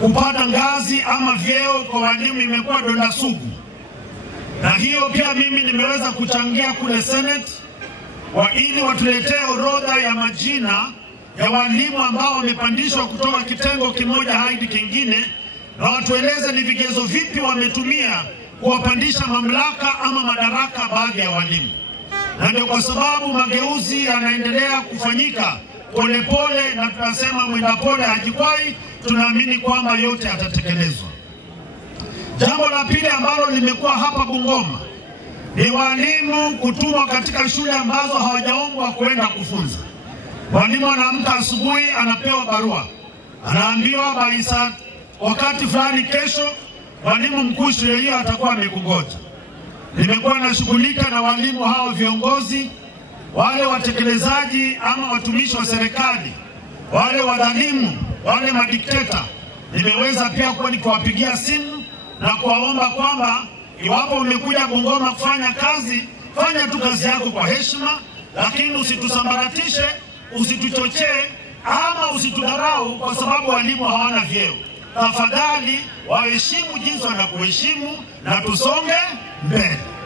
Kupata ngazi ama vyeo kwa walimu imekuwa donda sugu. Na hiyo pia mimi nimeweza kuchangia kule Senate ili watuletee orodha ya majina ya walimu ambao wamepandishwa kutoka kitengo kimoja hadi kingine, na watueleze ni vigezo vipi wametumia kuwapandisha mamlaka ama madaraka baadhi ya walimu. Na ndio kwa sababu mageuzi yanaendelea kufanyika polepole, na tunasema mwenda pole hajikwai. Tunaamini kwamba yote yatatekelezwa. Jambo la pili ambalo limekuwa hapa Bungoma ni walimu kutumwa katika shule ambazo hawajaombwa kwenda kufunza. Walimu anaamka asubuhi, anapewa barua, anaambiwa baisa wakati fulani kesho walimu mkuu shule hiyo atakuwa amekungoja. Nimekuwa nashughulika na walimu hao, viongozi wale watekelezaji ama watumishi wa serikali, wale wadhalimu, wale madikteta. Nimeweza pia kuwa nikiwapigia simu na kuwaomba kwamba iwapo umekuja Bungoma kufanya kazi, fanya tu kazi yako kwa heshima, lakini usitusambaratishe, usituchochee ama usitudharau kwa sababu walimu hawana vyeo. Tafadhali waheshimu jinsi wanakuheshimu na tusonge mbele.